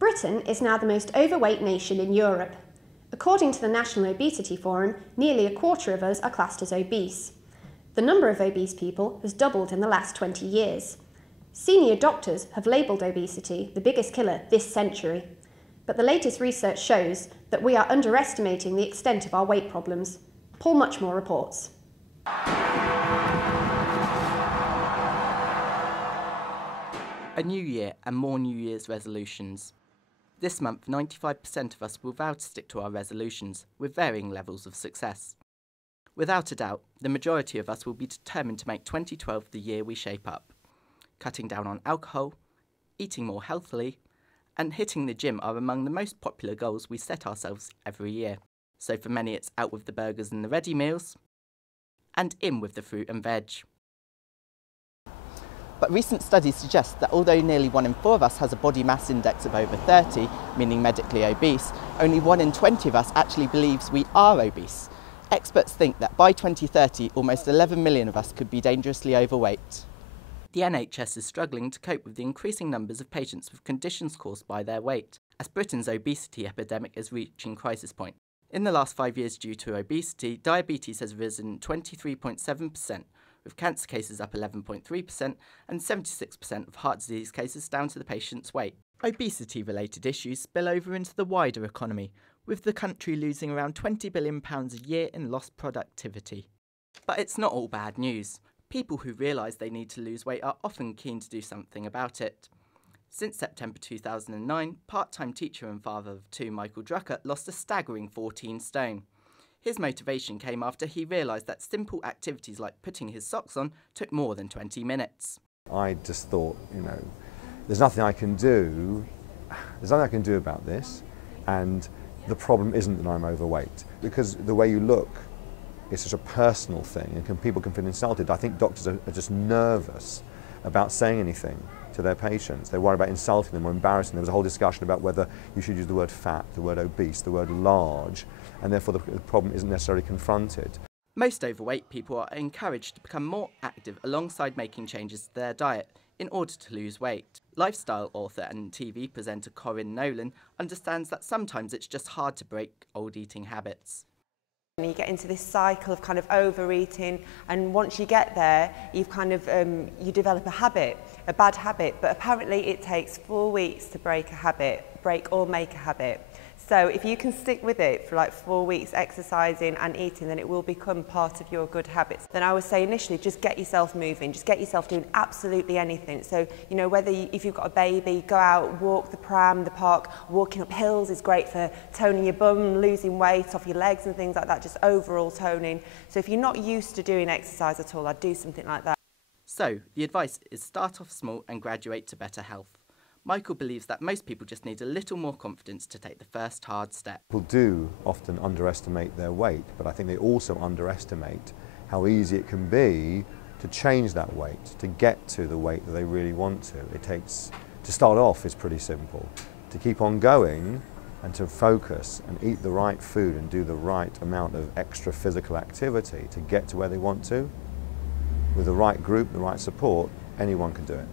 Britain is now the most overweight nation in Europe. According to the National Obesity Forum, nearly a quarter of us are classed as obese. The number of obese people has doubled in the last 20 years. Senior doctors have labelled obesity the biggest killer this century. But the latest research shows that we are underestimating the extent of our weight problems. Paul Muchmore reports. A new year and more New Year's resolutions. This month, 95% of us will vow to stick to our resolutions, with varying levels of success. Without a doubt, the majority of us will be determined to make 2012 the year we shape up. Cutting down on alcohol, eating more healthily, and hitting the gym are among the most popular goals we set ourselves every year. So for many it's out with the burgers and the ready meals, and in with the fruit and veg. But recent studies suggest that although nearly 1 in 4 of us has a body mass index of over 30, meaning medically obese, only 1 in 20 of us actually believes we are obese. Experts think that by 2030, almost 11 million of us could be dangerously overweight. The NHS is struggling to cope with the increasing numbers of patients with conditions caused by their weight, as Britain's obesity epidemic is reaching crisis point. In the last 5 years due to obesity, diabetes has risen 23.7%, with cancer cases up 11.3% and 76% of heart disease cases down to the patient's weight. Obesity-related issues spill over into the wider economy, with the country losing around £20 billion a year in lost productivity. But it's not all bad news. People who realise they need to lose weight are often keen to do something about it. Since September 2009, part-time teacher and father of 2 Michael Drucker lost a staggering 14 stone. His motivation came after he realised that simple activities like putting his socks on took more than 20 minutes. I just thought, there's nothing I can do. There's nothing I can do about this, and the problem isn't that I'm overweight, because the way you look is such a personal thing, and people can feel insulted. I think doctors are just nervous about saying anything to their patients. They worry about insulting them or embarrassing them. There was a whole discussion about whether you should use the word fat, the word obese, the word large, and therefore the problem isn't necessarily confronted. Most overweight people are encouraged to become more active alongside making changes to their diet in order to lose weight. Lifestyle author and TV presenter Corinne Nolan understands that sometimes it's just hard to break old eating habits. You get into this cycle of kind of overeating, and once you get there, you've kind of you develop a habit, a bad habit. But apparently, it takes 4 weeks to break a habit, break or make a habit. So if you can stick with it for like 4 weeks, exercising and eating, then it will become part of your good habits. Then I would say initially, just get yourself moving, just get yourself doing absolutely anything. So, if you've got a baby, go out, walk the pram, the park, walking up hills is great for toning your bum, losing weight off your legs and things like that, just overall toning. So if you're not used to doing exercise at all, I'd do something like that. So the advice is start off small and graduate to better health. Michael believes that most people just need a little more confidence to take the first hard step. People do often underestimate their weight, but I think they also underestimate how easy it can be to change that weight, to get to the weight that they really want to. To start off is pretty simple. To keep on going and to focus and eat the right food and do the right amount of extra physical activity to get to where they want to, with the right group, the right support, anyone can do it.